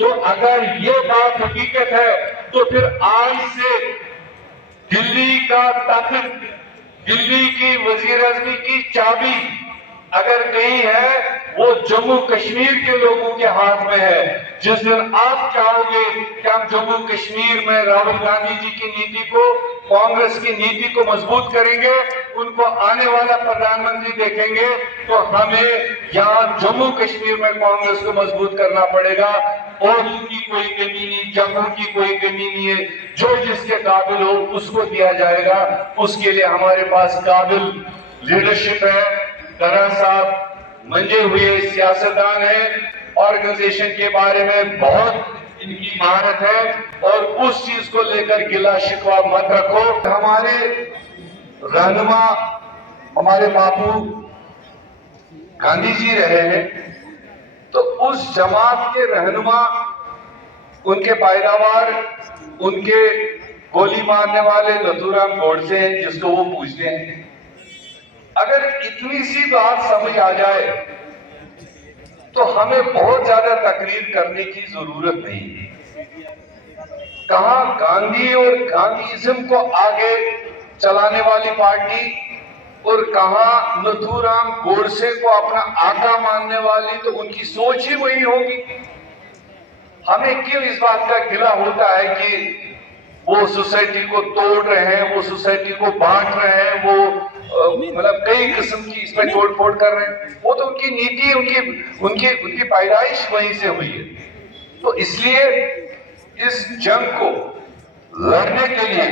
तो अगर ये बात हकीकत है तो फिर आज से दिल्ली का तख्त, दिल्ली की वजीर आजमी की चाबी अगर कहीं है वो जम्मू कश्मीर के लोगों के हाथ में है। जिस दिन आप चाहोगे कि हम जम्मू कश्मीर में राहुल गांधी जी की नीति को, कांग्रेस की नीति को मजबूत करेंगे, उनको आने वाला प्रधानमंत्री देखेंगे, तो हमें यहाँ जम्मू कश्मीर में कांग्रेस को मजबूत करना पड़ेगा। और की कोई कमी नहीं, जम्मू की कोई कमी नहीं है, जो जिसके काबिल हो उसको दिया जाएगा। उसके लिए हमारे पास काबिल लीडरशिप है। करण साहब मंजे हुए सियासतदान है, ऑर्गेनाइजेशन के बारे में बहुत इनकी महारत है और उस चीज को लेकर गिला शिकवा मत रखो। हमारे रहनुमा हमारे बापू गांधी जी रहे हैं, तो उस जमात के रहनुमा, उनके पैदावार, उनके गोली मारने वाले नथुराम गोडसे हैं जिसको वो पूछते हैं। अगर इतनी सी बात समझ आ जाए तो हमें बहुत ज्यादा तकरीर करने की जरूरत नहीं है। कहां गांधी और गांधीइज्म को आगे चलाने वाली पार्टी और कहां नथुराम गोडसे को अपना आका मानने वाली, तो उनकी सोच ही वही होगी। हमें क्यों इस बात का गिला होता है कि वो सोसाइटी को तोड़ रहे हैं, वो सोसाइटी को बांट रहे हैं, वो मतलब कई किस्म की इसमें तोड़ फोड़ कर रहे हैं। वो तो उनकी नीति, उनकी पैदाइश वहीं से हुई है। तो इसलिए इस जंग को लड़ने के लिए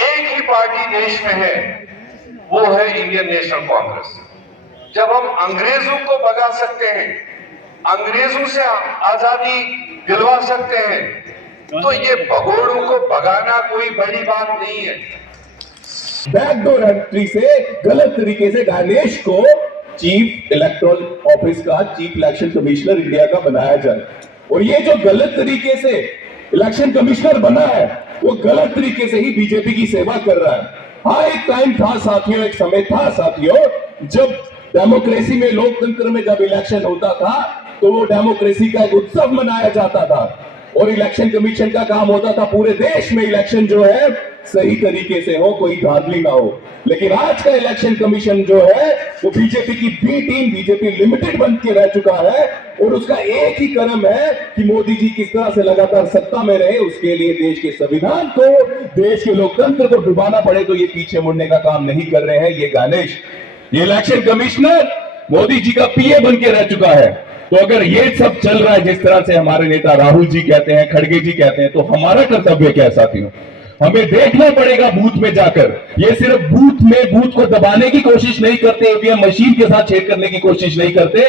एक ही पार्टी देश में है, वो है इंडियन नेशनल कांग्रेस। जब हम अंग्रेजों को भगा सकते हैं, अंग्रेजों से आजादी दिलवा सकते हैं, तो ये भगोड़ों को भगाना कोई बड़ी बात नहीं है। बैकडोर एंट्री से गलत तरीके से गणेश को चीफ इलेक्टोरल ऑफिस का, चीफ इलेक्शन कमिश्नर इंडिया का बनाया जाए। और ये जो गलत तरीके से इलेक्शन कमिश्नर बना है, वो गलत तरीके से ही बीजेपी की सेवा कर रहा है। हाँ, एक टाइम था साथियों, एक समय था साथियों, जब डेमोक्रेसी में, लोकतंत्र में जब इलेक्शन होता था तो वो डेमोक्रेसी का एक उत्सव मनाया जाता था और इलेक्शन कमीशन का काम होता था पूरे देश में इलेक्शन जो है सही तरीके से हो, कोई धांधली ना हो। लेकिन आज का इलेक्शन कमीशन जो है वो बीजेपी की बी टीम, बीजेपी लिमिटेड बन के रह चुका है और उसका एक ही कर्म है कि मोदी जी किस तरह से लगातार सत्ता में रहे, उसके लिए देश के संविधान को, देश के लोकतंत्र को डुबाना पड़े, तो ये पीछे मुड़ने का काम नहीं कर रहे हैं। ये गणेश, ये इलेक्शन कमिश्नर मोदी जी का पीए बन के रह चुका है। तो अगर ये सब चल रहा है जिस तरह से हमारे नेता राहुल जी कहते हैं, खड़गे जी कहते हैं, तो हमारा कर्तव्य क्या है साथियों? हमें देखना पड़ेगा बूथ में जाकर। ये सिर्फ बूथ में बूथ को दबाने की कोशिश नहीं करते, ईवीएम मशीन के साथ छेड़ करने की कोशिश नहीं करते,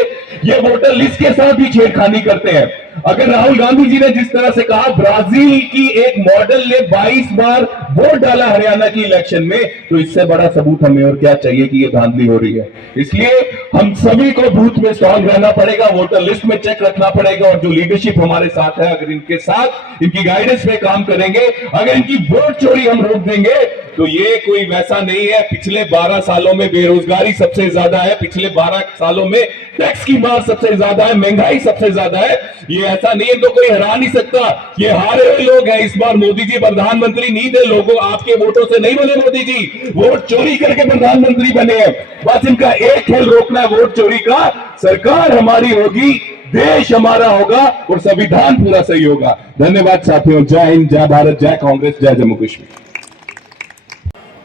ये वोटर लिस्ट के साथ भी छेड़खानी करते हैं। अगर राहुल गांधी जी ने जिस तरह से कहा ब्राजील की एक मॉडल ने 22 बार वोट डाला हरियाणा की इलेक्शन में, तो इससे बड़ा सबूत हमें और क्या चाहिए कि ये धांधली हो रही है। इसलिए हम सभी को बूथ में स्ट्रांग रहना पड़ेगा, वोटर लिस्ट में चेक रखना पड़ेगा और जो लीडरशिप हमारे साथ है, अगर इनके साथ, इनकी गाइडेंस में काम करेंगे, अगर इनकी वोट चोरी हम रोक देंगे, तो ये कोई वैसा नहीं है। पिछले 12 सालों में बेरोजगारी सबसे ज्यादा है, पिछले 12 सालों में टैक्स की मार सबसे ज्यादा है, महंगाई सबसे ज्यादा है। ये ऐसा नहीं है तो कोई हरा नहीं सकता। ये हारे हुए लोग हैं। इस बार मोदी जी प्रधानमंत्री नहीं थे, लोगों आपके वोटों से नहीं बने मोदी जी, वोट चोरी करके प्रधानमंत्री बने हैं। बस इनका एक खेल रोकना है वोट चोरी का। सरकार हमारी होगी, देश हमारा होगा और संविधान पूरा सही होगा। धन्यवाद साथियों। जय हिंद, जय भारत, जय कांग्रेस, जय जम्मू कश्मीर।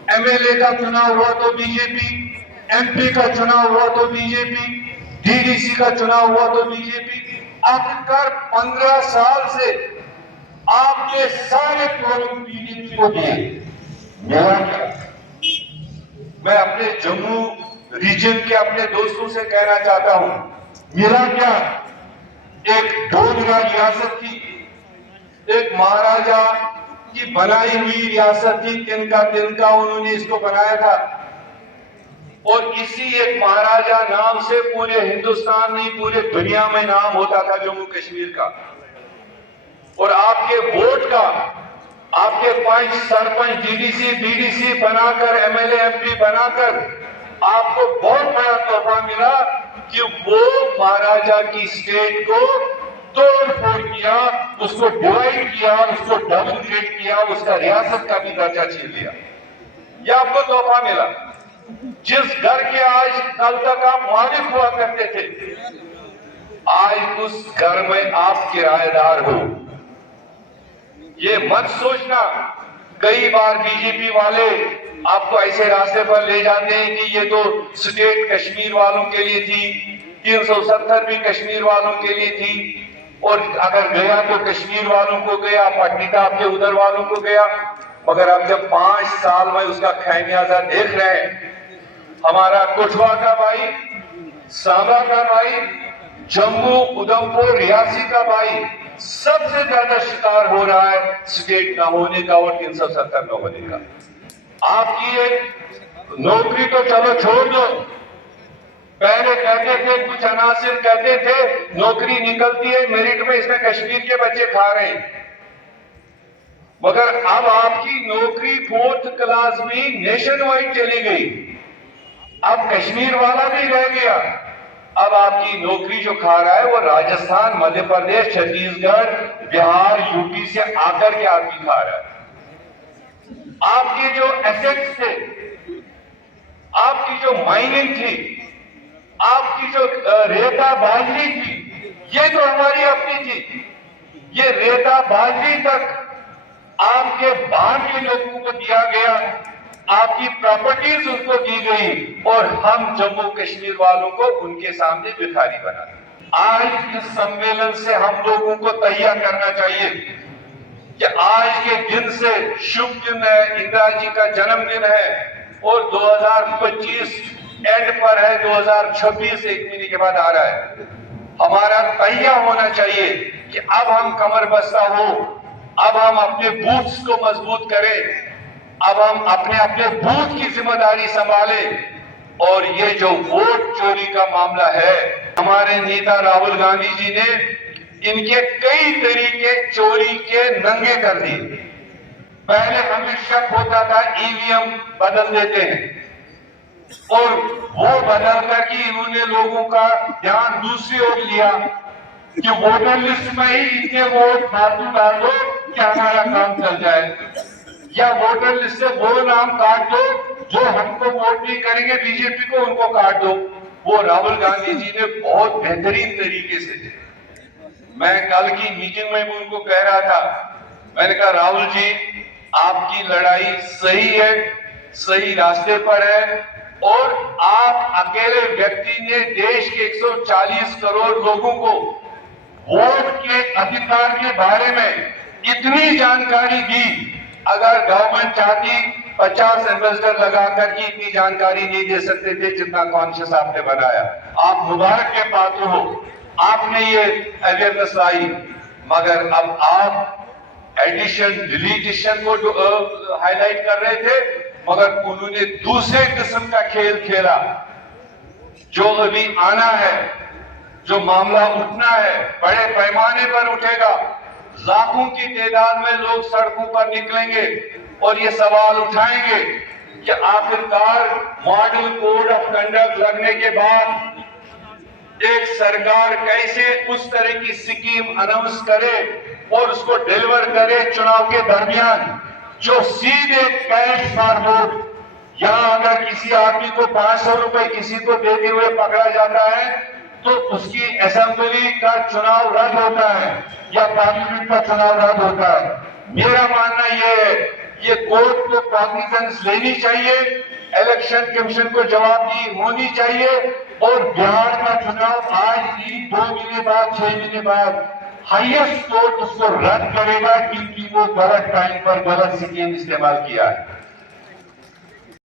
एमएलए का चुनाव हुआ तो बीजेपी, एमपी का चुनाव हुआ तो बीजेपी, डीडीसी का चुनाव हुआ तो बीजेपी। आखिरकार 15 साल से आपके सारे प्रोग्राम बीजेपी को दिए। मैं अपने जम्मू रीजन के अपने दोस्तों से कहना चाहता हूं, मिला क्या? एक डोगरा रियासत थी, एक महाराजा की बनाई हुई रियासत थी, तिनका तिनका उन्होंने इसको बनाया था। और इसी एक महाराजा नाम से पूरे हिंदुस्तान नहीं, पूरे दुनिया में नाम होता था जम्मू कश्मीर का। और आपके वोट का, आपके 5 सरपंच, डीडीसी, बीडीसी बनाकर, एमएलए, एमपी बनाकर आपको बहुत बड़ा तोहफा मिला कि वो महाराजा की स्टेट को तोड़ फोड़ किया उसको डिवाइड किया, उसको डाउनग्रेड किया, उसका रियासत का भी दर्जा छीन लिया। यह आपको तोहफा मिला। जिस घर के आज कल तक आप मालिक हुआ करते थे, आज उस घर में आप किराएदार हो। ये मत सोचना, कई बार बीजेपी वाले आपको ऐसे रास्ते पर ले जाते हैं कि ये तो स्टेट कश्मीर वालों के लिए थी, 370 भी कश्मीर वालों के लिए थी, और अगर गया तो कश्मीर वालों को गया, पटनीटॉप के उधर वालों को गया। मगर अब जब 5 साल में उसका खैमियाजा देख रहे हैं, हमारा कठुआ का भाई, सांबा का भाई, जम्मू, उधमपुर, रियासी का भाई सबसे ज्यादा शिकार हो रहा है स्टेट न होने का और 370 न होने का। आपकी एक नौकरी तो चलो छोड़ दो, पहले कहते थे, कुछ अनासिर कहते थे नौकरी निकलती है मेरिट में, इसमें कश्मीर के बच्चे खा रहे हैं। मगर अब आपकी नौकरी 4th क्लास भी नेशन वाइड चली गई, अब कश्मीर वाला भी रह गया। अब आपकी नौकरी जो खा रहा है वो राजस्थान, मध्य प्रदेश, छत्तीसगढ़, बिहार, यूपी से आकर के आदमी खा रहा है। आपके जो एसेट्स थे, आपकी जो माइनिंग थी, आपकी जो रेता बाजरी थी, ये तो हमारी अपनी थी। ये रेता बाजरी तक आपके बाहर के लोगों को दिया गया, आपकी प्रॉपर्टीज उनको दी गई, और हम जम्मू कश्मीर वालों को उनके सामने भिखारी बना दिया। आज इस सम्मेलन से हम लोगों को तैयार करना चाहिए कि आज के दिन से शुभ दिन है, इंदिरा जी का जन्मदिन है, और 2025 एंड पर है, 2026 1 महीने के बाद आ रहा है। हमारा तैयार होना चाहिए कि अब हम कमर बस्ता हो, अब हम अपने बूथ्स को मजबूत करें, अब हम अपने अपने बूथ की जिम्मेदारी संभाले। और ये जो वोट चोरी का मामला है, हमारे नेता राहुल गांधी जी ने इनके कई तरीके चोरी के नंगे कर दिए। पहले हमें शक होता था ईवीएम बदल देते हैं, और वो बदल करके इन्होंने लोगों का ध्यान दूसरी ओर लिया कि वोटर लिस्ट में ही इतने वोट फालतू डाल दो कि हमारा काम चल जाए, या वोटर लिस्ट से वो नाम काट दो जो हमको वोट नहीं करेंगे बीजेपी को, उनको काट दो। वो राहुल गांधी जी ने बहुत बेहतरीन तरीके से, मैं कल की मीटिंग में भी उनको कह रहा था, मैंने कहा राहुल जी आपकी लड़ाई सही है, सही रास्ते पर है, और आप अकेले व्यक्ति ने देश के 140 करोड़ लोगों को वोट के अधिकार के बारे में इतनी जानकारी दी। अगर गवर्नमेंट चाहती 50 एम्बेसडर लगाकर के इतनी जानकारी नहीं दे सकते थे जितना कॉन्शियस आपने बनाया। आप मुबारक के पात्र हो, आपने ये अवेयरनेस लाई। मगर अब आप एडिशन डिलीटिशन को हाईलाइट कर रहे थे, मगर उन्होंने दूसरे किस्म का खेल खेला। जो अभी आना है, जो मामला उठना है, बड़े पैमाने पर उठेगा, लाखों की तादाद में लोग सड़कों पर निकलेंगे और ये सवाल उठाएंगे कि आखिरकार मॉडल कोड ऑफ कंडक्ट लगने के बाद एक सरकार कैसे उस तरह की स्कीम अनाउंस करे और उसको डिलीवर करे चुनाव के दरमियान, जो सीधे कैश फॉरवर्ड, यहां अगर किसी आदमी को 500 रुपए किसी को देते हुए पकड़ा जाता है तो उसकी असेंबली का चुनाव रद्द होता है या पार्लियामेंट का चुनाव रद्द होता है। मेरा मानना यह है, ये कोर्ट को कॉग्निजेंस लेनी चाहिए, इलेक्शन कमीशन को जवाबदेही होनी चाहिए, और बिहार का चुनाव आज ही 2 महीने बाद, 6 महीने बाद हाईएस्ट कोर्ट उसको रद्द करेगा क्योंकि वो गलत टाइम पर गलत स्कीम इस्तेमाल किया है।